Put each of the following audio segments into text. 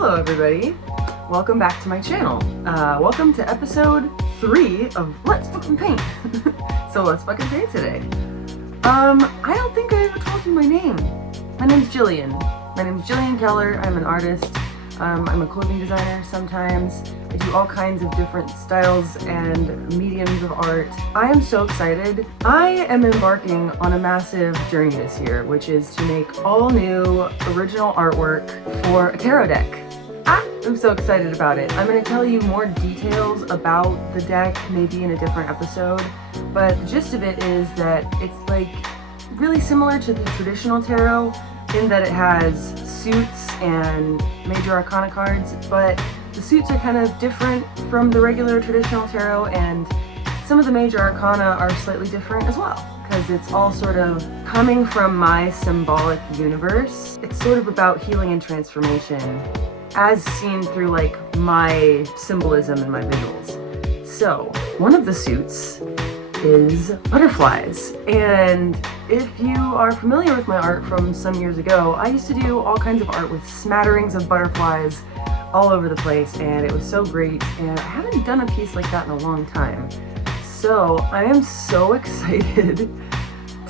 Hello everybody, welcome back to my channel. Welcome to episode 3 of Let's Fucking Paint. So let's fucking paint today. I don't think I ever told you my name. My name's Jillian. My name's Jillian Keller. I'm an artist. I'm a clothing designer sometimes. I do all kinds of different styles and mediums of art. I am so excited. I am embarking on a massive journey this year, which is to make all new original artwork for a tarot deck. I'm so excited about it. I'm going to tell you more details about the deck maybe in a different episode, but the gist of it is that it's like really similar to the traditional tarot in that it has suits and major arcana cards, but the suits are kind of different from the regular traditional tarot, and some of the major arcana are slightly different as well, because it's all sort of coming from my symbolic universe. It's sort of about healing and transformation as seen through like my symbolism and my visuals. So one of the suits is butterflies, and if you are familiar with my art from some years ago, I used to do all kinds of art with smatterings of butterflies all over the place, and it was so great, and I haven't done a piece like that in a long time. So I am so excited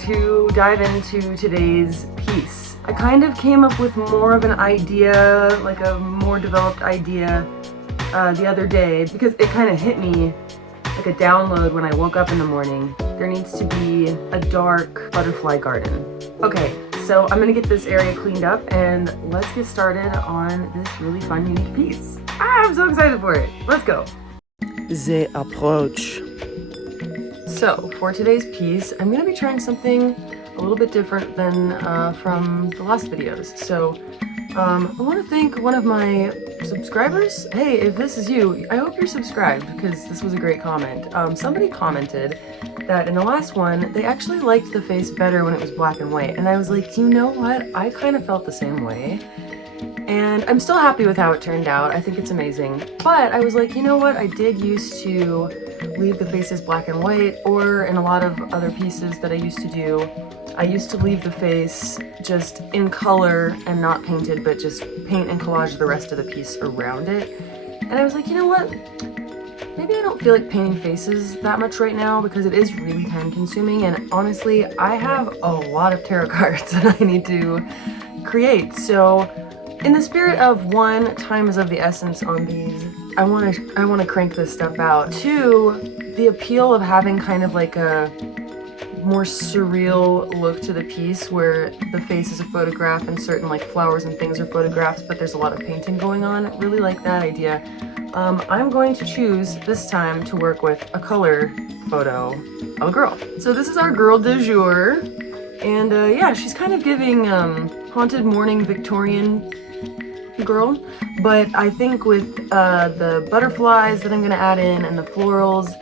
to dive into today's piece. I kind of came up with more of an idea, like a more developed idea the other day, because it kind of hit me like a download when I woke up in the morning. There needs to be a dark butterfly garden. Okay, so I'm gonna get this area cleaned up and let's get started on this really fun, unique piece. I'm so excited for it. Let's go. The approach. So for today's piece, I'm gonna be trying something a little bit different than from the last videos. So I want to thank one of my subscribers. Hey, if this is you, I hope you're subscribed because this was a great comment. Somebody commented that in the last one, they actually liked the face better when it was black and white. And I was like, you know what? I kind of felt the same way. And I'm still happy with how it turned out. I think it's amazing. But I was like, you know what? I did used to leave the faces black and white, or in a lot of other pieces that I used to do, I used to leave the face just in color and not painted, but just paint and collage the rest of the piece around it. And I was like, you know what? Maybe I don't feel like painting faces that much right now because it is really time consuming, and honestly, I have a lot of tarot cards that I need to create. So in the spirit of one, time is of the essence on these, I want to crank this stuff out. Two, the appeal of having kind of like a more surreal look to the piece where the face is a photograph and certain like flowers and things are photographs, but there's a lot of painting going on. I really like that idea. I'm going to choose this time to work with a color photo of a girl. So this is our girl du jour, and yeah, she's kind of giving haunted morning Victorian girl, but I think with the butterflies that I'm going to add in and the florals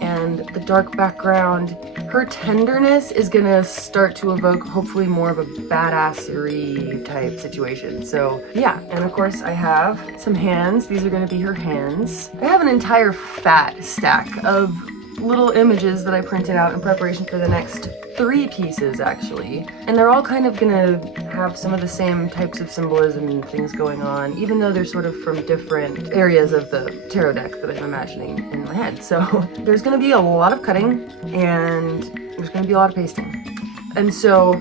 and the dark background, her tenderness is going to start to evoke hopefully more of a badassery type situation. So yeah, and of course I have some hands. These are going to be her hands. I have an entire fat stack of little images that I printed out in preparation for the next 3 pieces actually, and they're all kind of gonna have some of the same types of symbolism and things going on, even though they're sort of from different areas of the tarot deck that I'm imagining in my head. So there's gonna be a lot of cutting and there's gonna be a lot of pasting. And so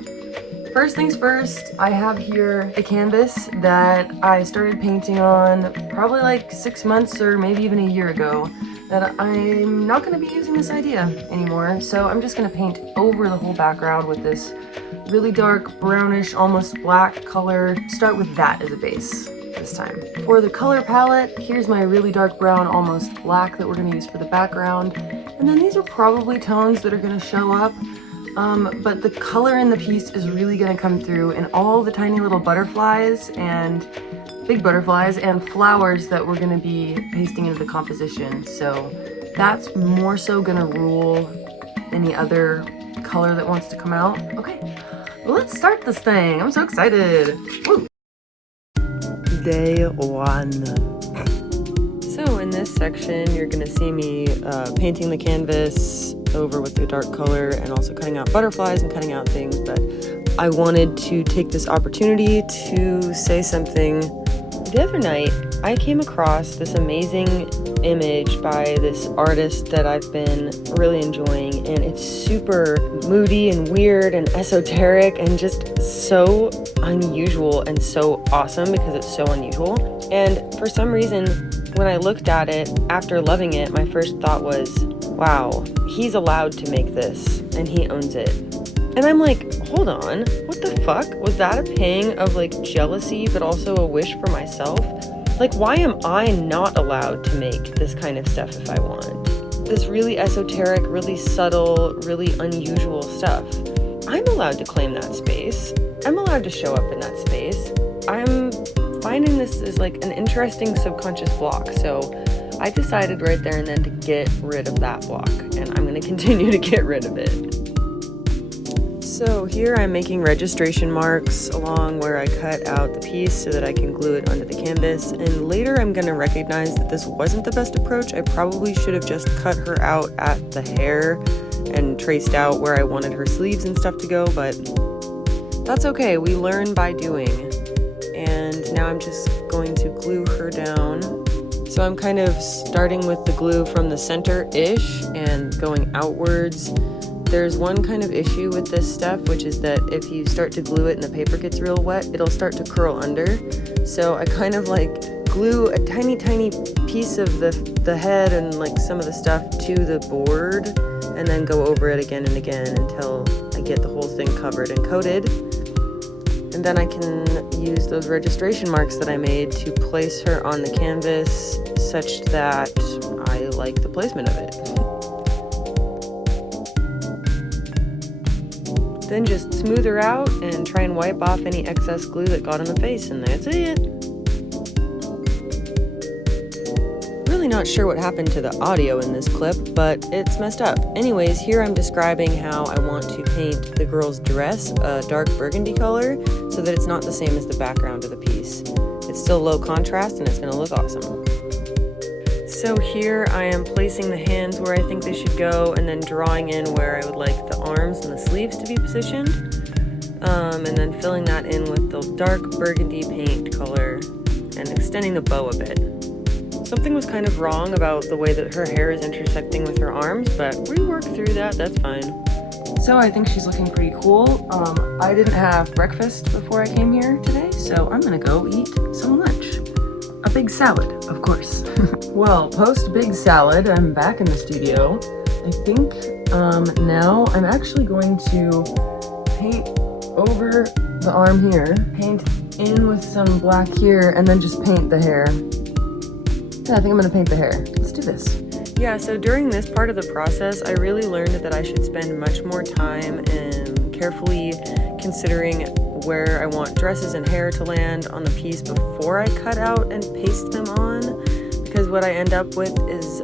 first things first, I have here a canvas that I started painting on probably like 6 months or maybe even a year ago, that I'm not going to be using this idea anymore. So I'm just going to paint over the whole background with this really dark brownish, almost black color. Start with that as a base this time. For the color palette, here's my really dark brown, almost black that we're going to use for the background. And then these are probably tones that are going to show up. But the color in the piece is really going to come through in all the tiny little butterflies and big butterflies and flowers that we're going to be pasting into the composition. So that's more so going to rule any other color that wants to come out. Okay, well, let's start this thing. I'm so excited. Woo. Day 1. So in this section, you're going to see me painting the canvas over with the dark color and also cutting out butterflies and cutting out things, but I wanted to take this opportunity to say something The other night, I came across this amazing image by this artist that I've been really enjoying, and it's super moody and weird and esoteric and just so unusual and so awesome because it's so unusual. And for some reason, when I looked at it after loving it, my first thought was, wow, he's allowed to make this and he owns it. And I'm like, hold on, what the fuck? Was that a pang of like jealousy, but also a wish for myself? Like, why am I not allowed to make this kind of stuff if I want? This really esoteric, really subtle, really unusual stuff. I'm allowed to claim that space. I'm allowed to show up in that space. I'm finding this is like an interesting subconscious block. So I decided right there and then to get rid of that block, and I'm going to continue to get rid of it. So here I'm making registration marks along where I cut out the piece so that I can glue it onto the canvas, and later I'm going to recognize that this wasn't the best approach. I probably should have just cut her out at the hair and traced out where I wanted her sleeves and stuff to go, but that's okay. We learn by doing. And now I'm just going to glue her down. So I'm kind of starting with the glue from the center-ish and going outwards. There's one kind of issue with this stuff, which is that if you start to glue it and the paper gets real wet, it'll start to curl under. So I kind of like glue a tiny piece of the head and like some of the stuff to the board, and then go over it again and again until I get the whole thing covered and coated. And then I can use those registration marks that I made to place her on the canvas such that I like the placement of it. Then just smooth her out and try and wipe off any excess glue that got on the face, and that's it. Really not sure what happened to the audio in this clip, but it's messed up. Anyways, here I'm describing how I want to paint the girl's dress a dark burgundy color so that it's not the same as the background of the piece. It's still low contrast and it's going to look awesome. So here I am placing the hands where I think they should go, and then drawing in where I would like the arms and the sleeves to be positioned, and then filling that in with the dark burgundy paint color and extending the bow a bit. Something was kind of wrong about the way that her hair is intersecting with her arms, but we work through that, that's fine. So I think she's looking pretty cool. I didn't have breakfast before I came here today, so I'm gonna go eat some lunch. A big salad, of course. Well, post big salad, I'm back in the studio. I think now I'm actually going to paint over the arm here, paint in with some black here, and then just paint the hair. Yeah, I think I'm gonna paint the hair. Let's do this. Yeah, so during this part of the process, I really learned that I should spend much more time and carefully considering where I want dresses and hair to land on the piece before I cut out and paste them on, because what I end up with is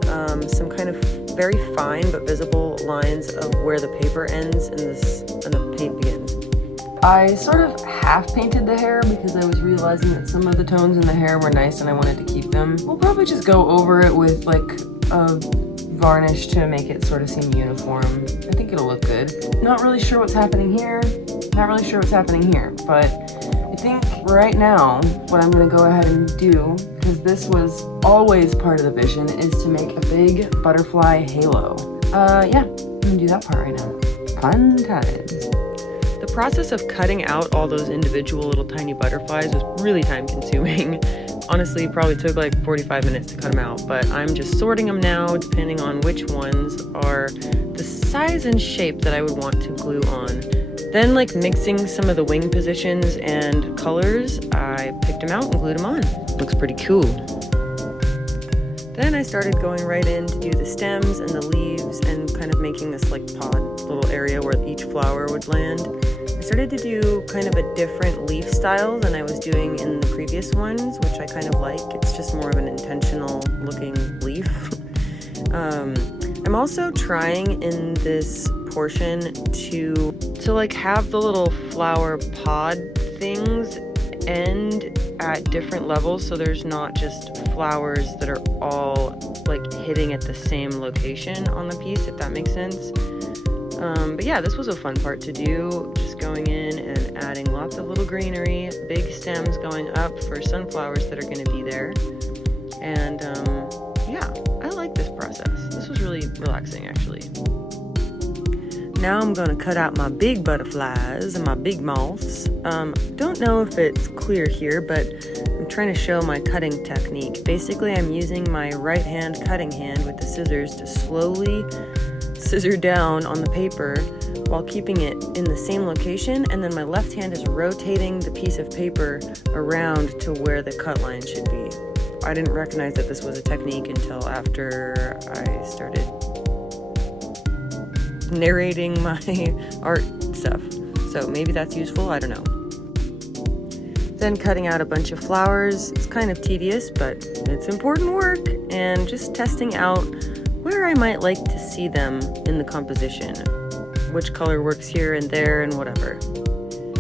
some kind of very fine but visible lines of where the paper ends and the paint begins. I sort of half painted the hair because I was realizing that some of the tones in the hair were nice and I wanted to keep them. We'll probably just go over it with like a varnish to make it sort of seem uniform. I think it'll look good. Not really sure what's happening here. Not really sure what's happening here, but I think right now what I'm going to go ahead and do, because this was always part of the vision, is to make a big butterfly halo. Yeah, I'm going to do that part right now. Fun times. The process of cutting out all those individual little tiny butterflies was really time consuming. Honestly, it probably took like 45 minutes to cut them out, but I'm just sorting them now depending on which ones are the size and shape that I would want to glue on. Then, like mixing some of the wing positions and colors, I picked them out and glued them on. Looks pretty cool. Then I started going right in to do the stems and the leaves and kind of making this like pod little area where each flower would land. I started to do kind of a different leaf style than I was doing in the previous ones, which I kind of like. It's just more of an intentional looking leaf. I'm also trying in this portion to like have the little flower pod things end at different levels, so there's not just flowers that are all like hitting at the same location on the piece, if that makes sense. But yeah, this was a fun part to do, just going in and adding lots of little greenery, big stems going up for sunflowers that are going to be there. And yeah, I like this process. This was really relaxing, actually. Now I'm going to cut out my big butterflies and my big moths. Don't know if it's clear here, but I'm trying to show my cutting technique. Basically, I'm using my right hand cutting hand with the scissors to slowly scissor down on the paper while keeping it in the same location, and then my left hand is rotating the piece of paper around to where the cut line should be. I didn't recognize that this was a technique until after I started narrating my art stuff. So maybe that's useful, I don't know. Then cutting out a bunch of flowers. It's kind of tedious, but it's important work, and just testing out where I might like to see them in the composition, which color works here and there and whatever.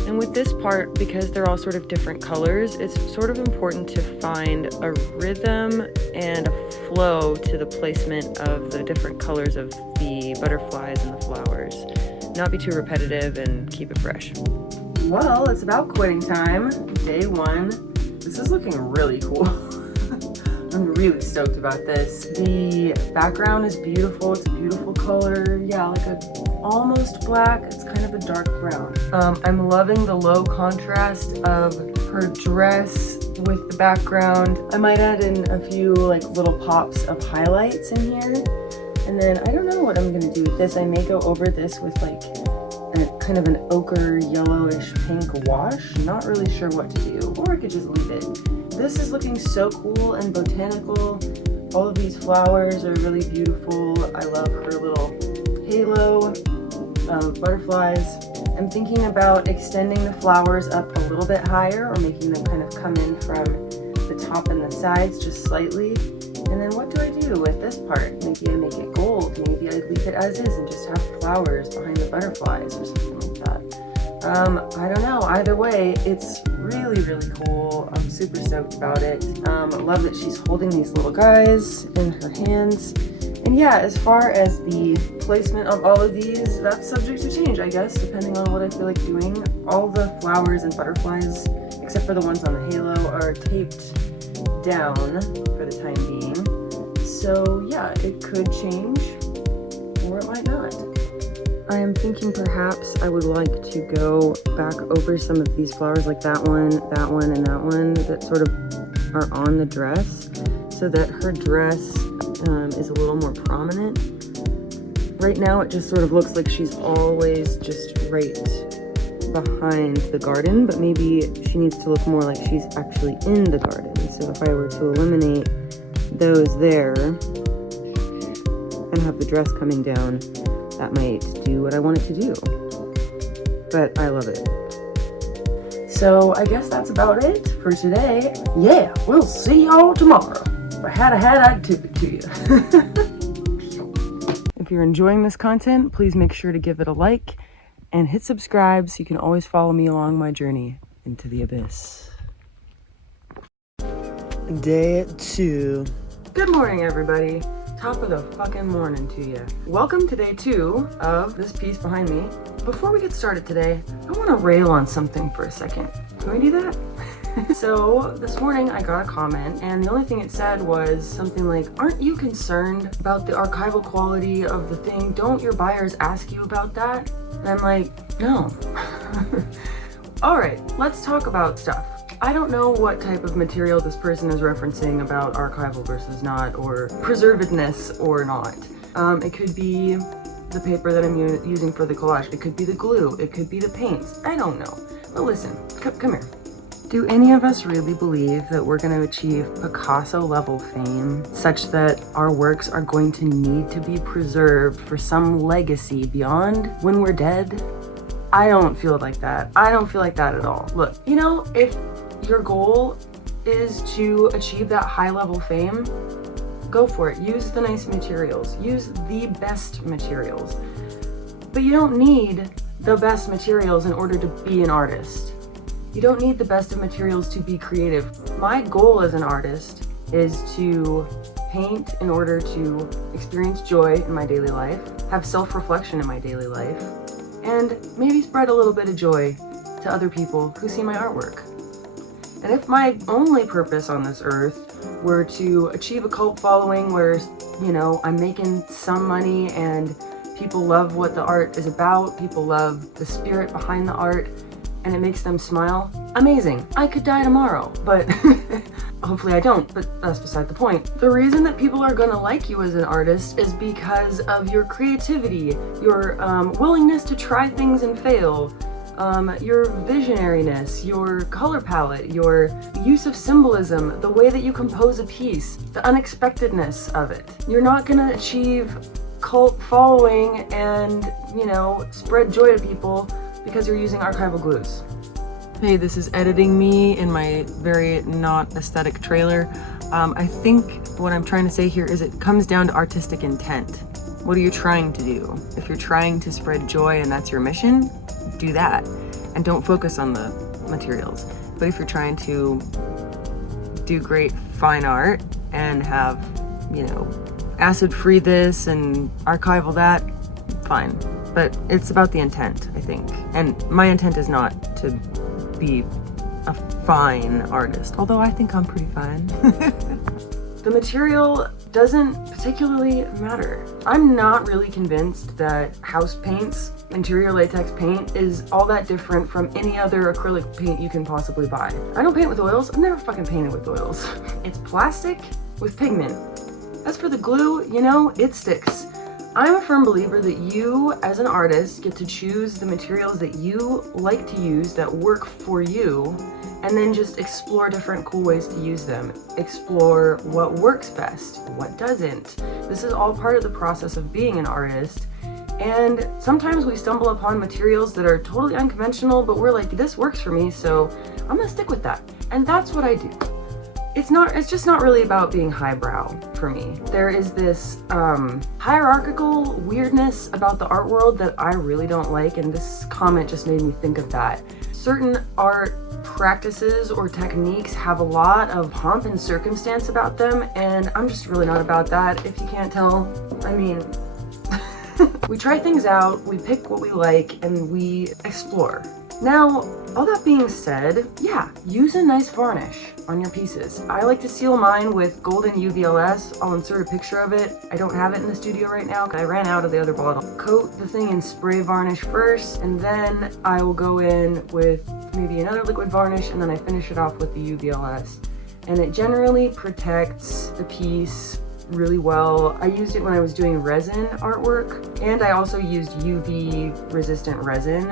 And with this part, because they're all sort of different colors, it's sort of important to find a rhythm and a flow to the placement of the different colors of the butterflies and the flowers. Not be too repetitive and keep it fresh. Well, it's about quitting time. Day 1. This is looking really cool. I'm really stoked about this. The background is beautiful. It's a beautiful color. Yeah, like a almost black. It's kind of a dark brown. I'm loving the low contrast of her dress with the background. I might add in a few like little pops of highlights in here. And then I don't know what I'm gonna do with this. I may go over this with like a kind of an ochre yellowish pink wash. Not really sure what to do, or I could just leave it. This is looking so cool and botanical. All of these flowers are really beautiful. I love her little halo of butterflies. I'm thinking about extending the flowers up a little bit higher, or making them kind of come in from the top and the sides just slightly. And then what do I do with this part? Maybe I make it gold. Maybe I leave it as is and just have flowers behind the butterflies or something like that. I don't know. Either way, it's really, really cool. I'm super stoked about it. I love that she's holding these little guys in her hands. And yeah, as far as the placement of all of these, that's subject to change, I guess, depending on what I feel like doing. All the flowers and butterflies, except for the ones on the halo, are taped down for the time being. So yeah, it could change, or it might not. I am thinking perhaps I would like to go back over some of these flowers, like that one, and that one, that sort of are on the dress, so that her dress is a little more prominent. Right now it just sort of looks like she's always just right behind the garden, but maybe she needs to look more like she's actually in the garden. So if I were to eliminate those there and have the dress coming down, that might do what I want it to do. But I love it. So I guess that's about it for today. Yeah, we'll see y'all tomorrow. If I had a hat, I'd tip it to you. If you're enjoying this content, please make sure to give it a like and hit subscribe so you can always follow me along my journey into the abyss. Day 2. Good morning, everybody. Top of the fucking morning to you. Welcome to day 2 of this piece behind me. Before we get started today, I want to rail on something for a second. Can we do that? So this morning I got a comment, and the only thing it said was something like, aren't you concerned about the archival quality of the thing? Don't your buyers ask you about that? And I'm like, no. Alright, let's talk about stuff. I don't know what type of material this person is referencing about archival versus not, or preservedness or not. It could be the paper that I'm using for the collage. It could be the glue. It could be the paints. I don't know. But listen, come here. Do any of us really believe that we're going to achieve Picasso-level fame, such that our works are going to need to be preserved for some legacy beyond when we're dead? I don't feel like that. I don't feel like that at all. Look, you know, if your goal is to achieve that high-level fame, go for it. Use the nice materials. Use the best materials. But you don't need the best materials in order to be an artist. You don't need the best of materials to be creative. My goal as an artist is to paint in order to experience joy in my daily life, have self-reflection in my daily life, and maybe spread a little bit of joy to other people who see my artwork. And if my only purpose on this earth were to achieve a cult following where, you know, I'm making some money and people love what the art is about, people love the spirit behind the art, and it makes them smile, amazing. I could die tomorrow, but hopefully I don't, but that's beside the point. The reason that people are gonna like you as an artist is because of your creativity, your willingness to try things and fail, your visionariness, your color palette, your use of symbolism, the way that you compose a piece, the unexpectedness of it. You're not gonna achieve cult following and, you know, spread joy to people because you're using archival glues. Hey, this is editing me in my very not aesthetic trailer. I think what I'm trying to say here is it comes down to artistic intent. What are you trying to do? If you're trying to spread joy and that's your mission, do that. And don't focus on the materials. But if you're trying to do great fine art and have, you know, acid-free this and archival that, fine. But it's about the intent, I think. And my intent is not to be a fine artist, although I think I'm pretty fine. The material doesn't particularly matter. I'm not really convinced that house paints, interior latex paint, is all that different from any other acrylic paint you can possibly buy. I don't paint with oils. I've never fucking painted with oils. It's plastic with pigment. As for the glue, you know, it sticks. I'm a firm believer that you, as an artist, get to choose the materials that you like to use that work for you, and then just explore different cool ways to use them. Explore what works best, what doesn't. This is all part of the process of being an artist, and sometimes we stumble upon materials that are totally unconventional, but we're like, this works for me, so I'm gonna stick with that. And that's what I do. It's just not really about being highbrow for me. There is this hierarchical weirdness about the art world that I really don't like, and this comment just made me think of that. Certain art practices or techniques have a lot of pomp and circumstance about them, and I'm just really not about that, if you can't tell. I mean, we try things out, we pick what we like, and we explore. Now, all that being said, yeah, use a nice varnish on your pieces. I like to seal mine with golden UVLS. I'll insert a picture of it. I don't have it in the studio right now because I ran out of the other bottle. Coat the thing in spray varnish first, and then I will go in with maybe another liquid varnish, and then I finish it off with the UVLS. And it generally protects the piece really well. I used it when I was doing resin artwork, and I also used UV resistant resin.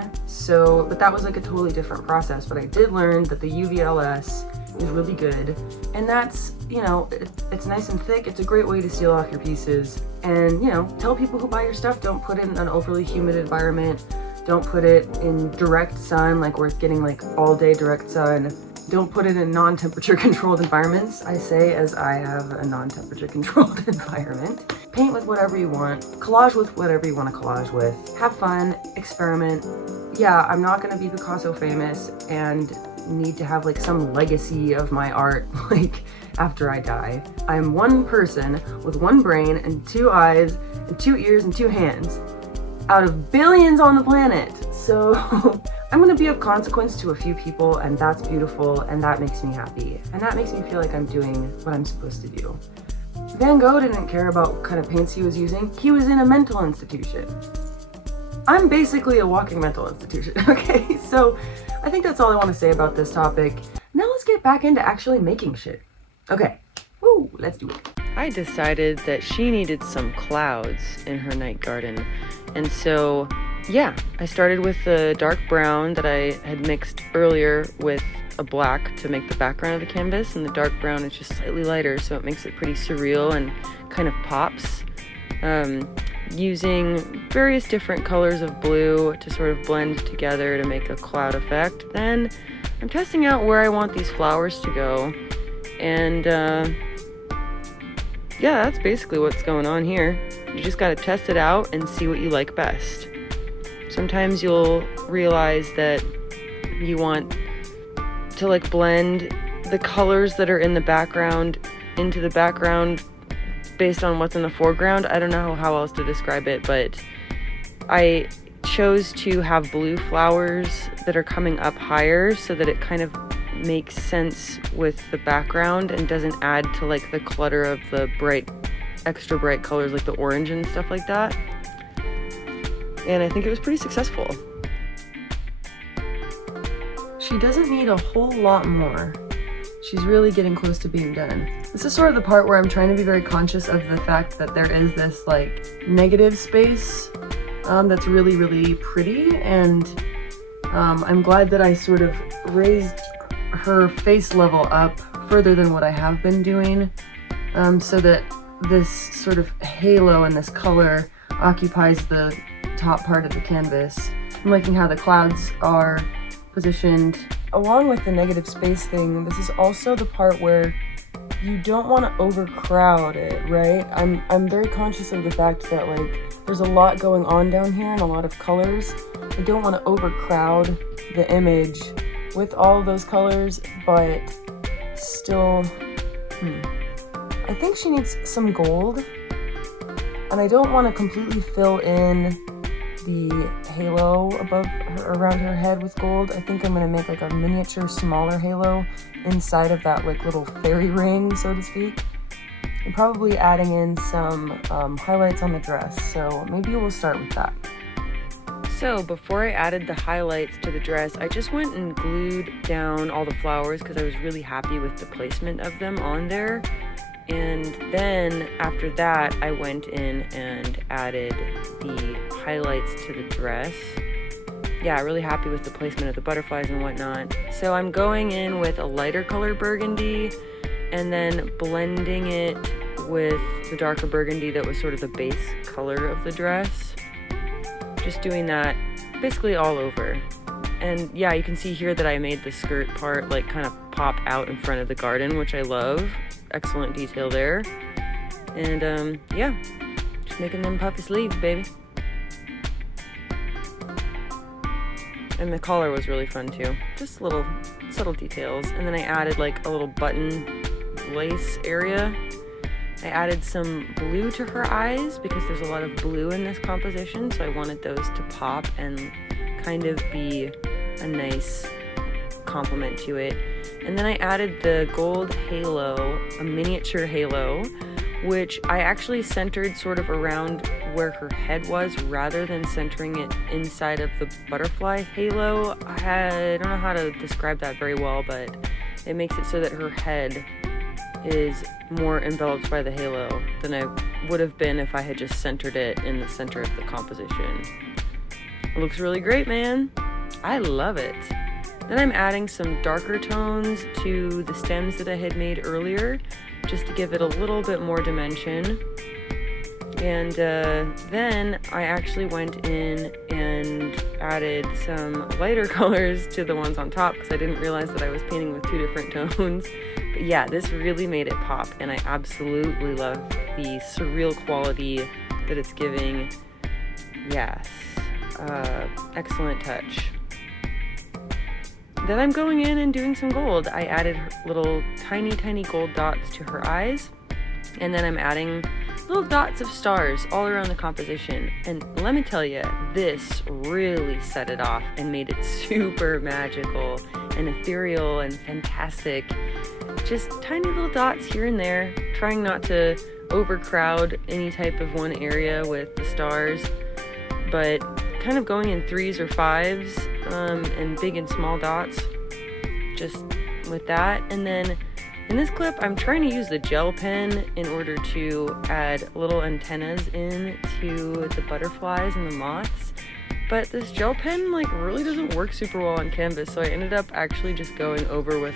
But that was like a totally different process, but I did learn that the UVLS is really good, and that's, you know, it's nice and thick. It's a great way to seal off your pieces. And, you know, tell people who buy your stuff, don't put it in an overly humid environment. Don't put it in direct sun, like where it's getting like all day direct sun. Don't put it in non-temperature controlled environments, I say, as I have a non-temperature controlled environment. Paint with whatever you want, collage with whatever you want to collage with. Have fun, experiment. Yeah, I'm not gonna be Picasso famous and need to have like some legacy of my art like after I die. I'm one person with one brain and 2 eyes and 2 ears and 2 hands out of billions on the planet. So I'm gonna be of consequence to a few people, and that's beautiful, and that makes me happy. And that makes me feel like I'm doing what I'm supposed to do. Van Gogh didn't care about what kind of paints he was using. He was in a mental institution. I'm basically a walking mental institution, okay? So I think that's all I want to say about this topic. Now let's get back into actually making shit. Okay, woo, let's do it. I decided that she needed some clouds in her night garden, and so yeah, I started with the dark brown that I had mixed earlier with a black to make the background of the canvas, and the dark brown is just slightly lighter, so it makes it pretty surreal and kind of pops. Using various different colors of blue to sort of blend together to make a cloud effect. Then I'm testing out where I want these flowers to go, and yeah, that's basically what's going on here. You just gotta test it out and see what you like best. Sometimes you'll realize that you want to like blend the colors that are in the background into the background based on what's in the foreground. I don't know how else to describe it, but I chose to have blue flowers that are coming up higher so that it kind of makes sense with the background and doesn't add to like the clutter of the extra bright colors like the orange and stuff like that. And I think it was pretty successful. She doesn't need a whole lot more. She's really getting close to being done. This is sort of the part where I'm trying to be very conscious of the fact that there is this like negative space that's really, really pretty, and I'm glad that I sort of raised her face level up further than what I have been doing, so that this sort of halo and this color occupies the top part of the canvas. I'm liking how the clouds are positioned. Along with the negative space thing, this is also the part where you don't want to overcrowd it, right? I'm very conscious of the fact that like there's a lot going on down here and a lot of colors. I don't want to overcrowd the image with all those colors, but still, I think she needs some gold, and I don't want to completely fill in the halo above her, around her head with gold. I think I'm gonna make like a miniature, smaller halo inside of that like little fairy ring, so to speak. I'm probably adding in some highlights on the dress, so maybe we'll start with that. So before I added the highlights to the dress, I just went and glued down all the flowers because I was really happy with the placement of them on there. And then after that, I went in and added the highlights to the dress. Yeah, really happy with the placement of the butterflies and whatnot. So I'm going in with a lighter color burgundy and then blending it with the darker burgundy that was sort of the base color of the dress. Just doing that basically all over. And yeah, you can see here that I made the skirt part like kind of pop out in front of the garden, which I love. Excellent detail there. And yeah, just making them puffy sleeves, baby. And the collar was really fun too. Just little subtle details. And then I added like a little button lace area. I added some blue to her eyes because there's a lot of blue in this composition, so I wanted those to pop and kind of be a nice complement to it. And then I added the gold halo, a miniature halo, which I actually centered sort of around where her head was rather than centering it inside of the butterfly halo. I don't know how to describe that very well, but it makes it so that her head is more enveloped by the halo than I would have been if I had just centered it in the center of the composition. It looks really great, man. I love it. Then I'm adding some darker tones to the stems that I had made earlier, just to give it a little bit more dimension. And then I actually went in and added some lighter colors to the ones on top because I didn't realize that I was painting with two different tones. But yeah, this really made it pop, and I absolutely love the surreal quality that it's giving. Yes, excellent touch. Then I'm going in and doing some gold. I added little tiny gold dots to her eyes, and then I'm adding little dots of stars all around the composition. And let me tell you, this really set it off and made it super magical and ethereal and fantastic. Just tiny little dots here and there, trying not to overcrowd any type of one area with the stars, but kind of going in 3s or 5s, and big and small dots, just with that. And then in this clip, I'm trying to use the gel pen in order to add little antennas in to the butterflies and the moths. But this gel pen like really doesn't work super well on canvas, so I ended up actually just going over with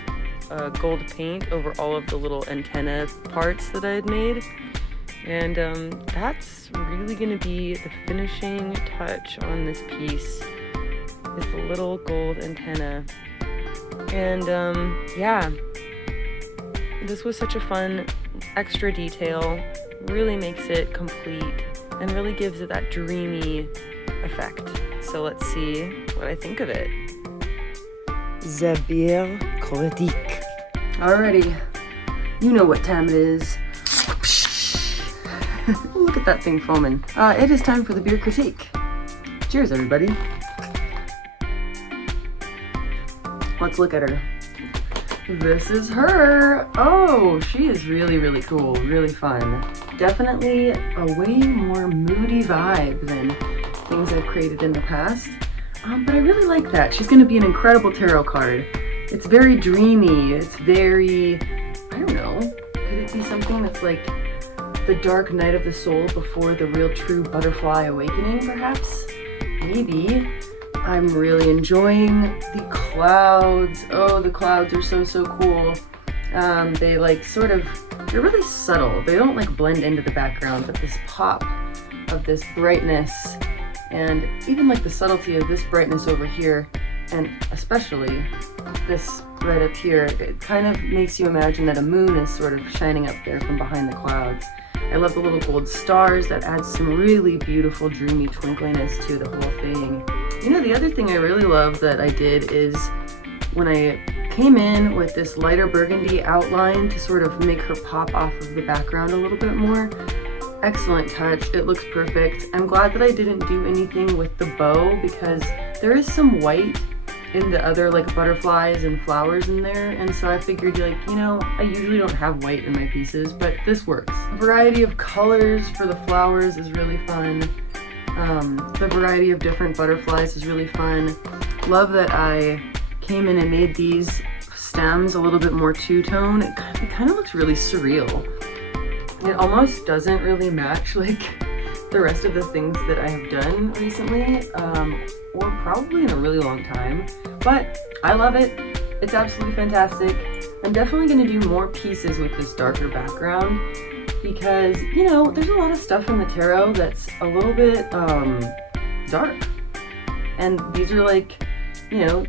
gold paint over all of the little antenna parts that I had made. And that's really gonna be the finishing touch on this piece, is the little gold antenna. And yeah, this was such a fun extra detail, really makes it complete and really gives it that dreamy effect. So let's see what I think of it. Zabir Koradik. Alrighty, you know what time it is. Look at that thing foaming. It is time for the beer critique. Cheers, everybody. Let's look at her. This is her. Oh, she is really, really cool, really fun. Definitely a way more moody vibe than things I've created in the past. But I really like that. She's gonna be an incredible tarot card. It's very dreamy. It's very, I don't know, could it be something that's like the dark night of the soul before the real true butterfly awakening, perhaps? Maybe. I'm really enjoying the clouds. Oh, the clouds are so, so cool. They like sort of, they're really subtle. They don't like blend into the background, but this pop of this brightness and even like the subtlety of this brightness over here, and especially this right up here, it kind of makes you imagine that a moon is sort of shining up there from behind the clouds. I love the little gold stars. That adds some really beautiful dreamy twinkliness to the whole thing. You know, the other thing I really love that I did is when I came in with this lighter burgundy outline to sort of make her pop off of the background a little bit more. Excellent touch. It looks perfect. I'm glad that I didn't do anything with the bow because there is some white in the other like butterflies and flowers in there, and so I figured, like, you know, I usually don't have white in my pieces, but this works. A variety of colors for the flowers is really fun. The variety of different butterflies is really fun. Love that I came in and made these stems a little bit more two-tone. It kind of looks really surreal. It almost doesn't really match like the rest of the things that I have done recently, or probably in a really long time, but I love it. It's absolutely fantastic. I'm definitely going to do more pieces with this darker background because, you know, there's a lot of stuff in the tarot that's a little bit dark, and these are like, you know,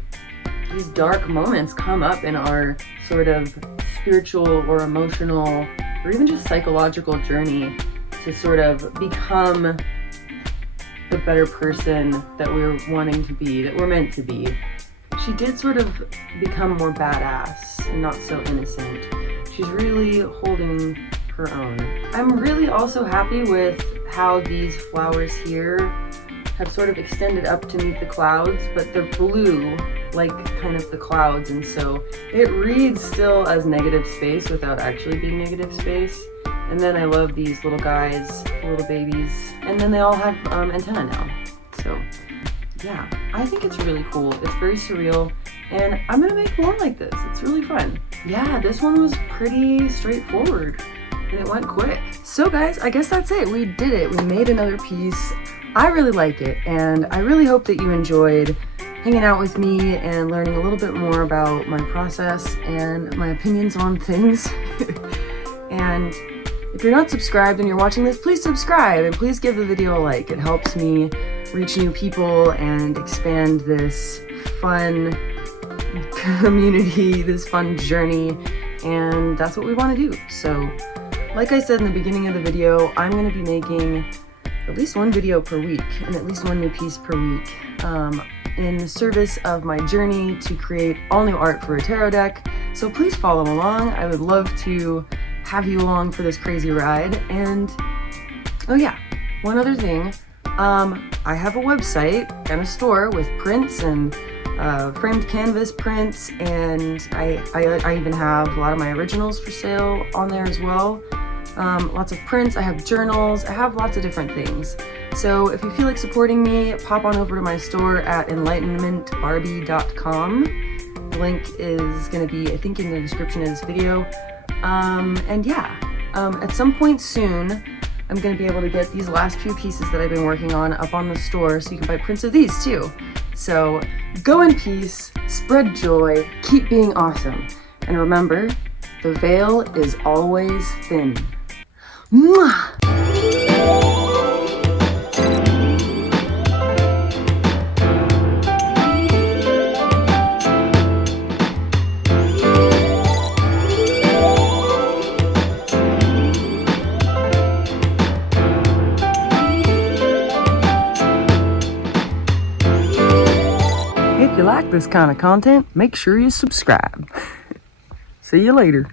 these dark moments come up in our sort of spiritual or emotional or even just psychological journey to sort of become the better person that we're wanting to be, that we're meant to be. She did sort of become more badass and not so innocent. She's really holding her own. I'm really also happy with how these flowers here have sort of extended up to meet the clouds, but they're blue like kind of the clouds, and so it reads still as negative space without actually being negative space. And then I love these little guys, little babies, and then they all have antennae now. So yeah, I think it's really cool. It's very surreal, and I'm gonna make more like this. It's really fun. Yeah, this one was pretty straightforward, and it went quick. So guys, I guess that's it. We did it. We made another piece. I really like it, and I really hope that you enjoyed hanging out with me and learning a little bit more about my process and my opinions on things. And if you're not subscribed and you're watching this, please subscribe and please give the video a like. It helps me reach new people and expand this fun community, this fun journey, and that's what we want to do. So, like I said in the beginning of the video, I'm going to be making at least one video per week and at least one new piece per week in service of my journey to create all new art for a tarot deck. So please follow along. I would love to have you along for this crazy ride. And oh yeah, one other thing, I have a website and a store with prints and framed canvas prints, and I even have a lot of my originals for sale on there as well. Lots of prints, I have journals, I have lots of different things. So if you feel like supporting me, pop on over to my store at enlightenmentbarbie.com. The link is going to be, I think, in the description of this video. And yeah, at some point soon, I'm going to be able to get these last few pieces that I've been working on up on the store, so you can buy prints of these too. So go in peace, spread joy, keep being awesome, and remember, the veil is always thin. Mwah! If you like this kind of content, make sure you subscribe. See you later.